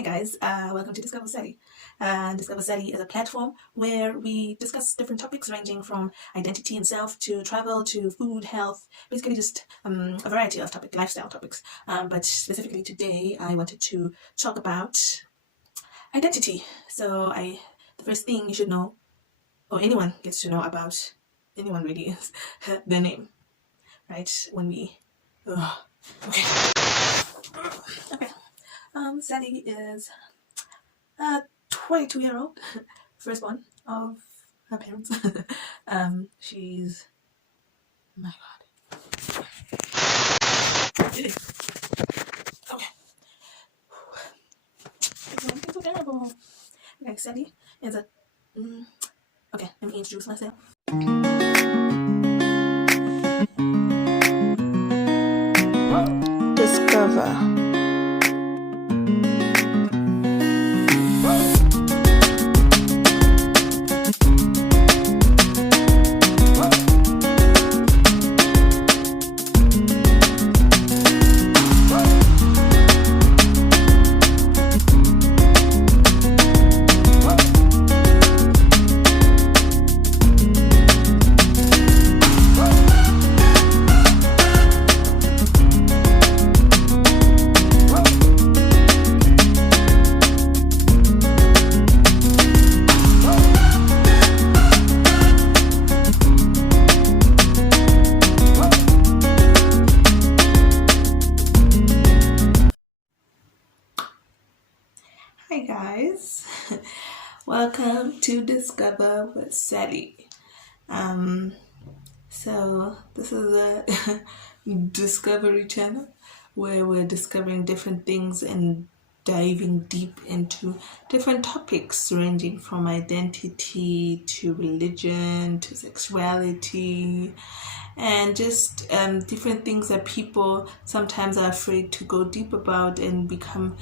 Hi guys, welcome to Discover Sally. Discover Sally is a platform where we discuss different topics ranging from identity and self to travel to food, health, basically just a variety of lifestyle topics. But specifically today, I wanted to talk about identity. The first thing you should know, or anyone gets to know about anyone really, is their name, right? Okay. Okay. Sally is a 22-year-old, firstborn of her parents. She's, oh my god. Okay. It's so terrible. Okay, Sally is a. Okay, let me introduce myself. Discover. Hi guys, welcome to Discover with Sally. So this is a discovery channel where we're discovering different things and diving deep into different topics ranging from identity to religion to sexuality and just different things that people sometimes are afraid to go deep about and become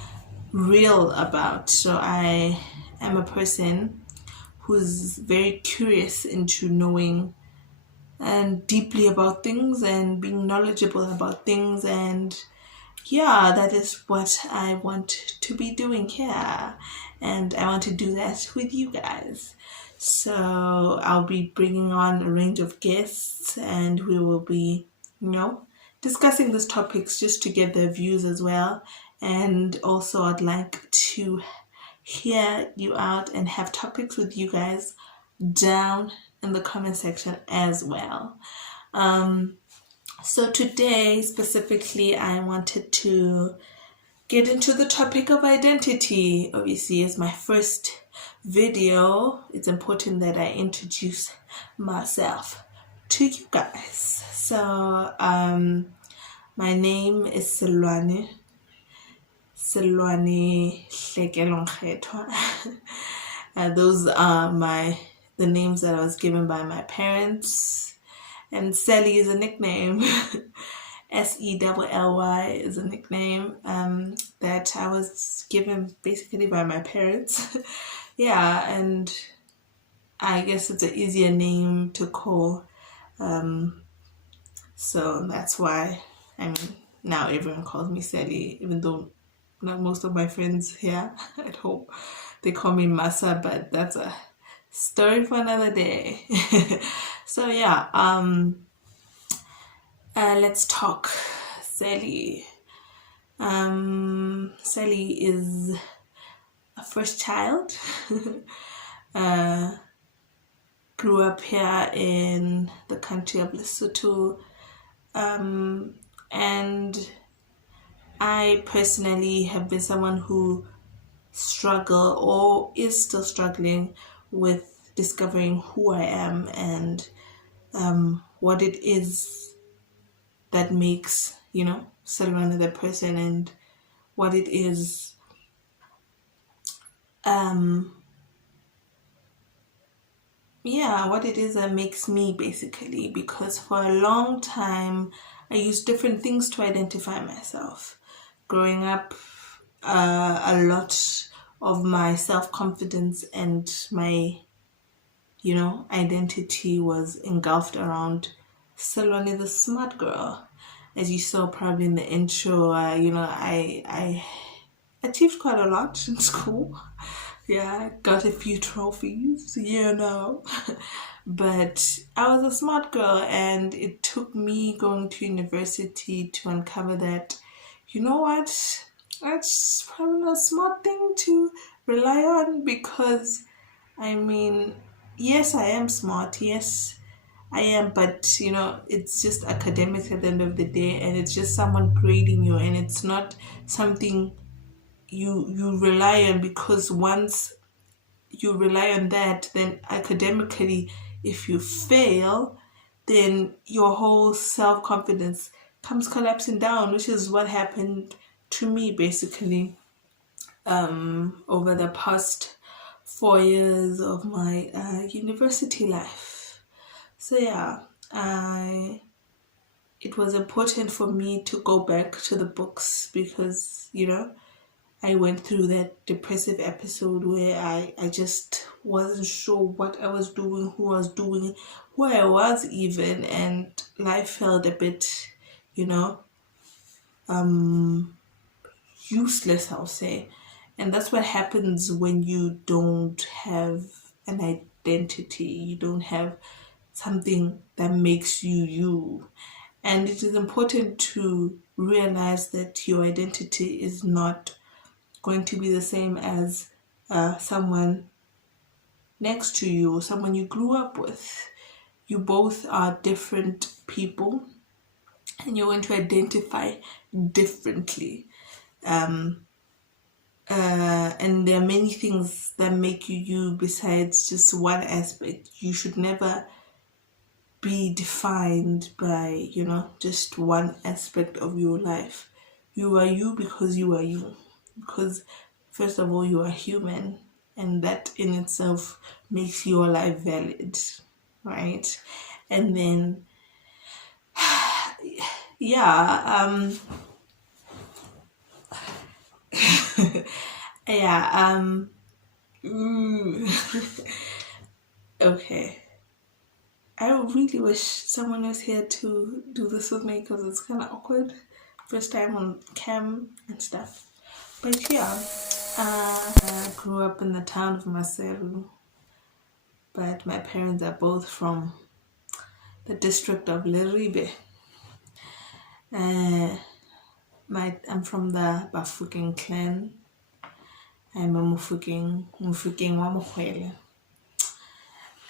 real about. So I am a person who's very curious into knowing and deeply about things and being knowledgeable about things, and yeah, that is what I want to be doing here, and I want to do that with you guys. So I'll be bringing on a range of guests and we will be, discussing these topics just to get their views as well. And also I'd like to hear you out and have topics with you guys down in the comment section as well. So today specifically I wanted to get into the topic of identity. Obviously, as my first video, it's important that I introduce myself to you guys. So my name is Selwane Hlekelongkgethwa. Those are the names that I was given by my parents, and Sally is a nickname. Sally is a nickname that I was given basically by my parents. Yeah, and I guess it's an easier name to call. So that's why, now everyone calls me Sally, even though not most of my friends here at home, they call me Masa, but that's a story for another day. So yeah, let's talk Sally. Sally is a first child. Grew up here in the country of Lesotho. And I personally have been someone who struggle or is still struggling with discovering who I am and what it is that makes, Selwane the person, and what it is what it is that makes me, basically, because for a long time I used different things to identify myself. Growing up, a lot of my self-confidence and my identity was engulfed around Selwane the smart girl. As you saw probably in the intro, I achieved quite a lot in school. Yeah, got a few trophies, but I was a smart girl, and it took me going to university to uncover that, you know what, that's probably a smart thing to rely on because, I mean, yes, I am smart, yes, I am, but it's just academics at the end of the day, and it's just someone grading you, and it's not something you rely on, because once you rely on that, then academically, if you fail, then your whole self confidence comes collapsing down, which is what happened to me basically over the past 4 years of my university life. So yeah, I it was important for me to go back to the books because I went through that depressive episode where I just wasn't sure what I was doing, who I was doing, where I was even, and life felt a bit, you know, useless, I'll say. And that's what happens when you don't have an identity, you don't have something that makes you you. And it is important to realize that your identity is not going to be the same as someone next to you or someone you grew up with. You both are different people and you're going to identify differently. And there are many things that make you you besides just one aspect. You should never be defined by, just one aspect of your life. You are you because you are you. Because, first of all, you are human, and that in itself makes your life valid, right? And then, yeah, yeah, okay. I really wish someone was here to do this with me because it's kind of awkward. First time on cam and stuff. But yeah, I grew up in the town of Maseru, but my parents are both from the district of Leribe. I'm from the Bafokeng clan. I'm a Mufokeng wa Mokwele.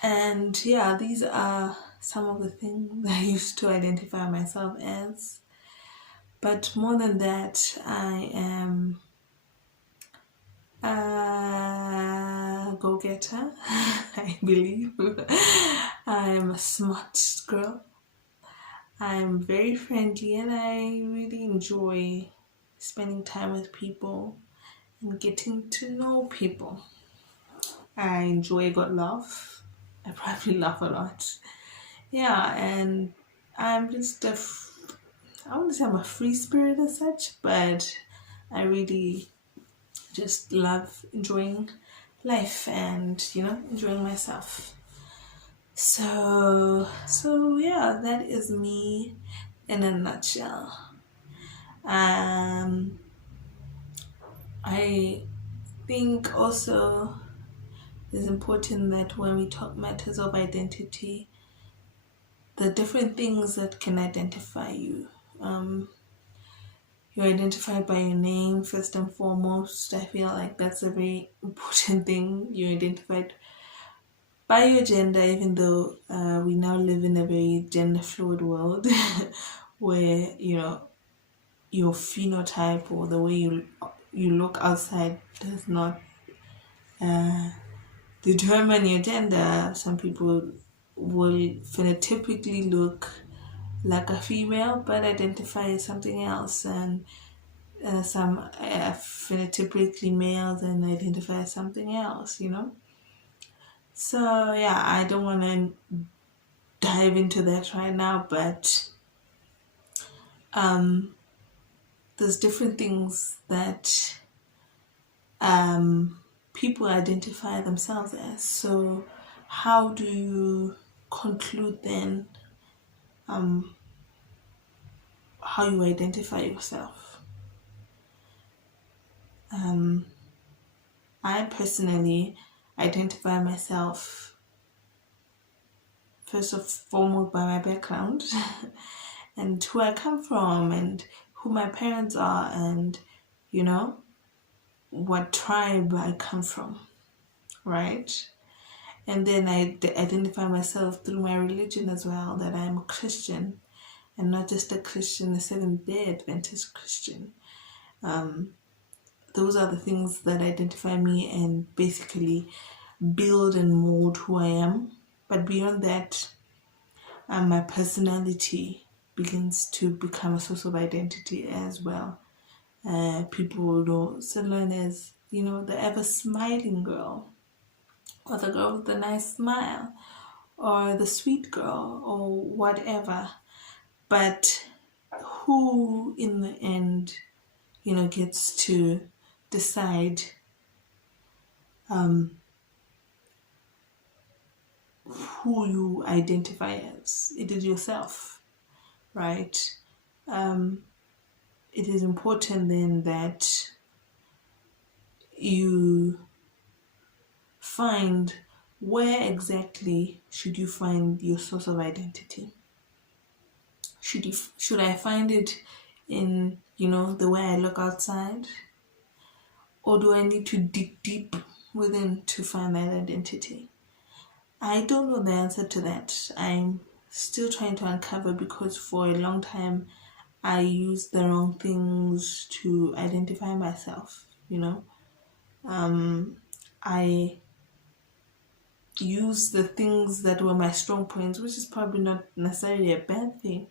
And yeah, these are some of the things I used to identify myself as. But more than that, I am a go-getter, I believe. I am a smart girl. I'm very friendly and I really enjoy spending time with people and getting to know people. I enjoy a good laugh. I probably laugh a lot. Yeah, and I'm just I wouldn't say I'm a free spirit as such, but I really just love enjoying life and enjoying myself. So yeah, that is me in a nutshell. um I think also it's important that when we talk matters of identity, the different things that can identify you, you're identified by your name first and foremost. I feel like that's a very important thing. You're identified by your gender, even though we now live in a very gender fluid world where your phenotype or the way you look outside does not determine your gender. Some people will phenotypically look like a female but identify as something else, and some phenotypically males and identify as something else. So yeah, I don't want to dive into that right now, but there's different things that people identify themselves as. So how do you conclude then how you identify yourself? I personally identify myself first and foremost by my background and who I come from and who my parents are and, you know, what tribe I come from, right? And then I identify myself through my religion as well, that I'm a Christian and not just a Christian, a Seventh-day Adventist Christian. Those are the things that identify me and basically build and mold who I am. But beyond that, my personality begins to become a source of identity as well. People will know Ceylon as, you know, the ever smiling girl, or the girl with the nice smile, or the sweet girl, or whatever. But who in the end, you know, gets to decide who you identify as? It is yourself, right? It is important then that you find where exactly should you find your source of identity. Should I find it in, you know, the way I look outside, or do I need to dig deep within to find that identity? I don't know the answer to that. I'm still trying to uncover, because for a long time I used the wrong things to identify myself, you know. I used the things that were my strong points, which is probably not necessarily a bad thing,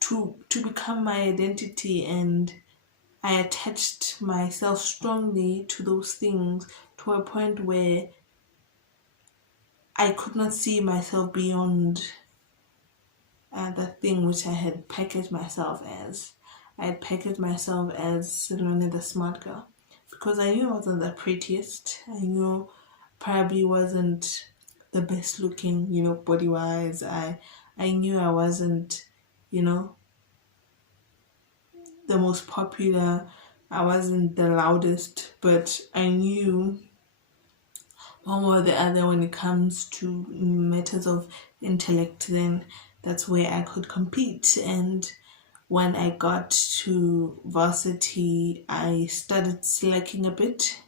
to become my identity, and I attached myself strongly to those things to a point where I could not see myself beyond the thing which I had packaged myself as. I had packaged myself as Silone the smart girl, because I knew I wasn't the prettiest. I knew probably wasn't the best looking, you know, body wise. I knew I wasn't, you know, the most popular. I wasn't the loudest, but I knew one way or the other when it comes to matters of intellect, then that's where I could compete. And when I got to varsity, I started slacking a bit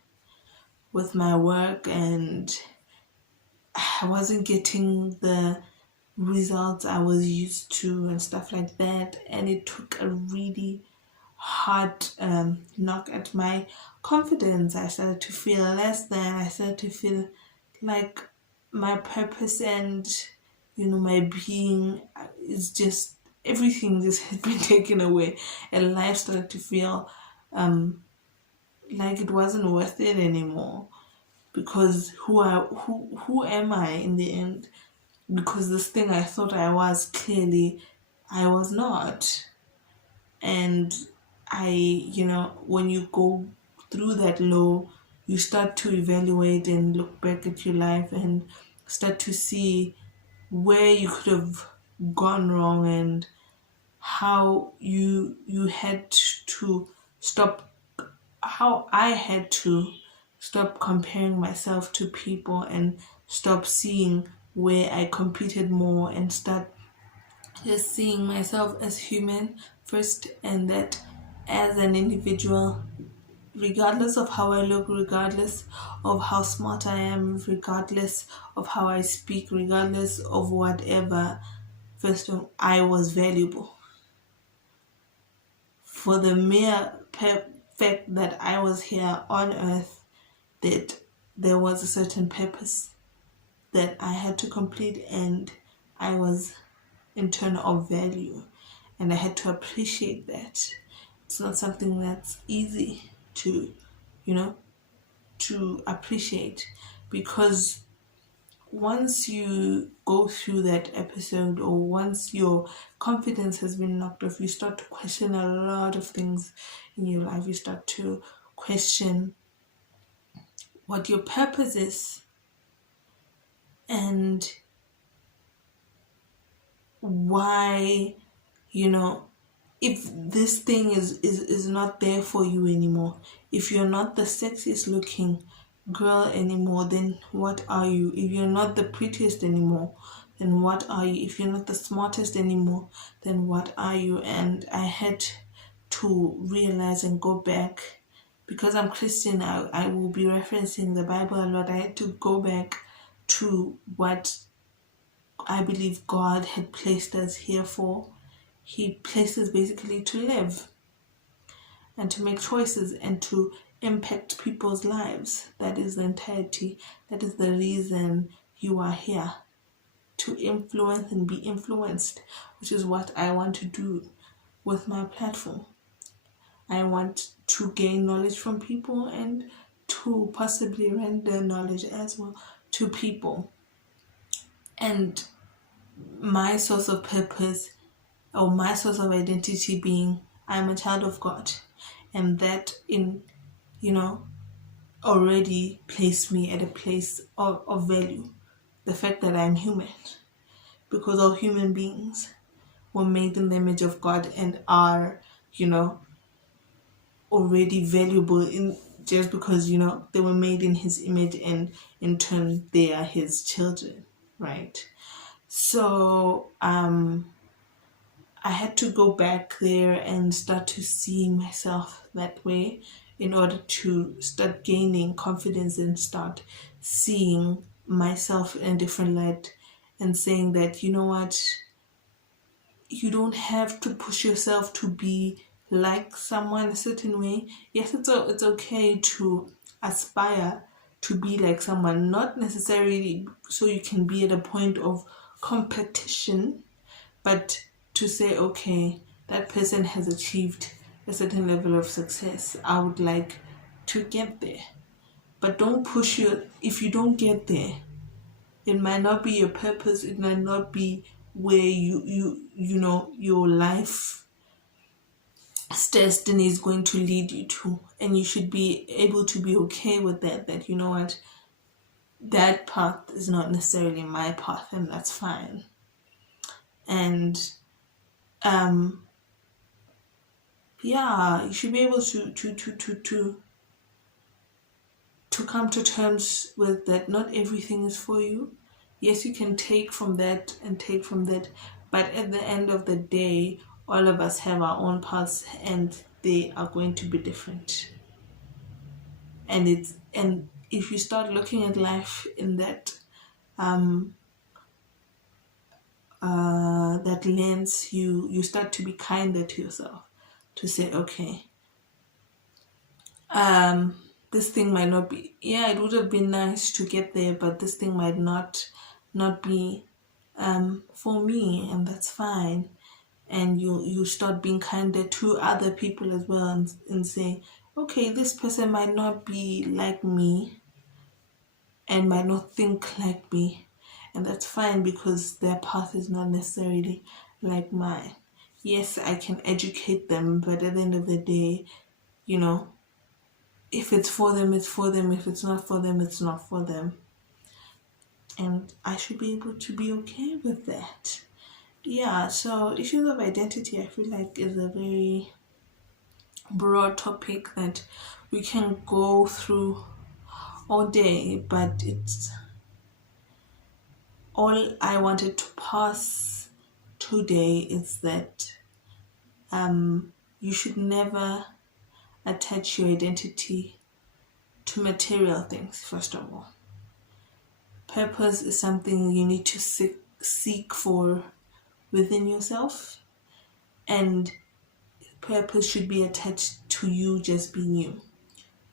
with my work, and I wasn't getting the results I was used to and stuff like that. And it took a really hard knock at my confidence. I started to feel less than. I started to feel like my purpose and, you know, my being is just, everything just had been taken away, and life started to feel like it wasn't worth it anymore, because who am I in the end? Because this thing I thought I was, clearly I was not. And you know, when you go through that low, you start to evaluate and look back at your life and start to see where you could have gone wrong, and how you had to stop, how I had to stop comparing myself to people and stop seeing where I competed more, and start just seeing myself as human first, and that as an individual, regardless of how I look, regardless of how smart I am, regardless of how I speak, regardless of whatever, first of all, I was valuable. For the mere fact that I was here on earth, that there was a certain purpose that I had to complete, and I was in turn of value, and I had to appreciate that. It's not something that's easy to, you know, to appreciate, because once you go through that episode, or once your confidence has been knocked off, you start to question a lot of things in your life. You start to question what your purpose is, and why, you know, if this thing is not there for you anymore, If you're not the sexiest looking girl anymore, then what are you? If you're not the prettiest anymore, then what are you? If you're not the smartest anymore, then what are you? And I had to realize and go back, because I'm Christian. I will be referencing the Bible a lot. I had to go back to what I believe God had placed us here for. He placed us basically to live and to make choices and to impact people's lives. That is the entirety. That is the reason you are here, to influence and be influenced, which is what I want to do with my platform. I want to gain knowledge from people and to possibly render knowledge as well to people. And my source of purpose, or my source of identity, being I'm a child of God, and that already placed me at a place of value. The fact that I'm human, because all human beings were made in the image of God and are already valuable, in just because they were made in his image, and in turn they are his children, right? So I had to go back there and start to see myself that way in order to start gaining confidence and start seeing myself in a different light, and saying that, you know what, you don't have to push yourself to be like someone a certain way. Yes, it's okay to aspire to be like someone, not necessarily so you can be at a point of competition, but to say, okay, that person has achieved a certain level of success, I would like to get there. But don't push if you don't get there, it might not be your purpose, it might not be where your life destiny is going to lead you to. And you should be able to be okay with that you know what, that path is not necessarily my path, and that's fine. And you should be able to come to terms with that. Not everything is for you. Yes, you can take from that and take from that, but at the end of the day, all of us have our own paths, and they are going to be different. And if you start looking at life in that that lens, you start to be kinder to yourself, to say, okay, this thing might not be, it would have been nice to get there, but this thing might not be for me, and that's fine. And you start being kinder to other people as well, and say, okay, this person might not be like me and might not think like me, and that's fine, because their path is not necessarily like mine. Yes, I can educate them, but at the end of the day, if it's for them, it's for them. If it's not for them, it's not for them. And I should be able to be okay with that. Yeah, so issues of identity, I feel like, is a very broad topic that we can go through all day, but it's all I wanted to pass today is that you should never attach your identity to material things. First of all, purpose is something you need to seek for within yourself, and purpose should be attached to you just being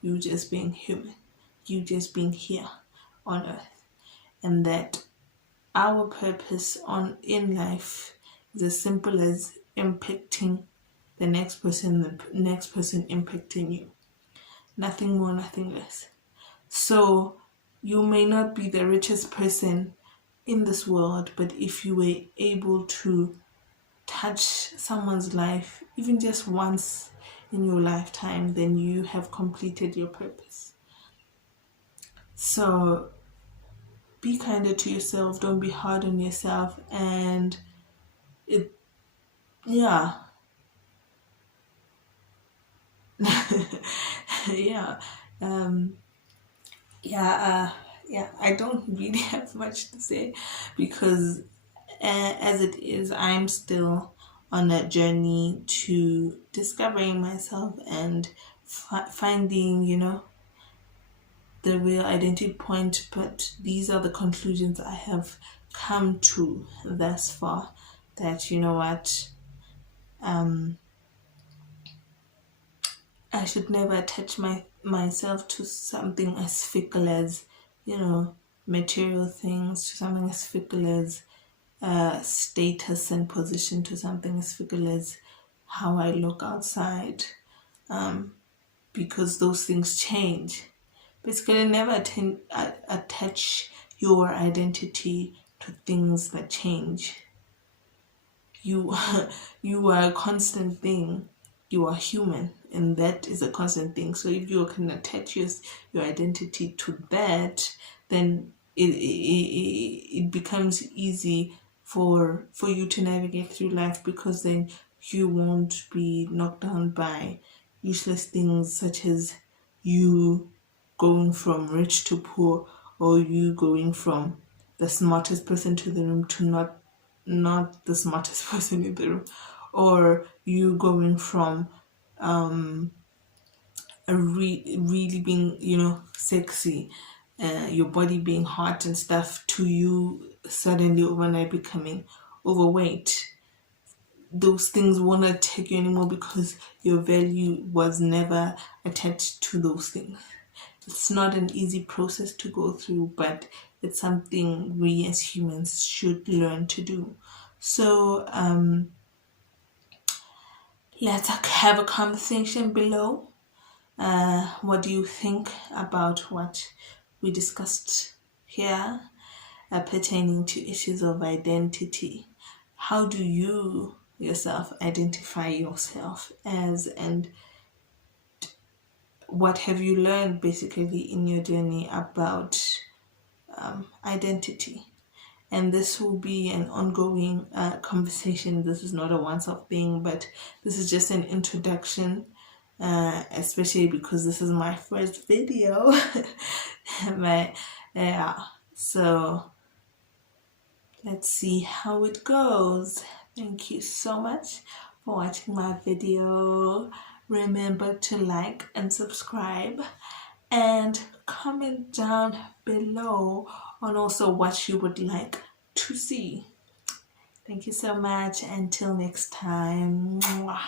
you just being human, you just being here on earth. And that our purpose in life is as simple as impacting the next person impacting you. Nothing more, nothing less. So you may not be the richest person in this world, but if you were able to touch someone's life even just once in your lifetime, then you have completed your purpose. So be kinder to yourself, don't be hard on yourself, and yeah. Um, yeah, I don't really have much to say because as it is, I'm still on a journey to discovering myself and finding, the real identity point. But these are the conclusions I have come to thus far. That you know what, um, I should never attach myself to something as fickle as, material things, to something as fickle as status and position, to something as fickle as how I look outside, because those things change. Basically, never attach your identity to things that change. You, you are a constant thing. You are human, and that is a constant thing. So if you can attach your identity to that, then it becomes easy for you to navigate through life, because then you won't be knocked down by useless things such as you going from rich to poor, or you going from the smartest person to the room to not the smartest person in the room, or you going from really being, sexy, your body being hot and stuff, to you suddenly overnight becoming overweight. Those things won't attack you anymore because your value was never attached to those things. It's not an easy process to go through, but it's something we as humans should learn to do. So let's have a conversation below. What do you think about what we discussed here pertaining to issues of identity? How do you yourself identify yourself as, and what have you learned basically in your journey about identity? And this will be an ongoing conversation. This is not a once-off thing, but this is just an introduction, especially because this is my first video. Yeah, so let's see how it goes. Thank you so much for watching my video. Remember to like and subscribe, and comment down below on also what you would like to see. Thank you so much. Until next time. Mwah.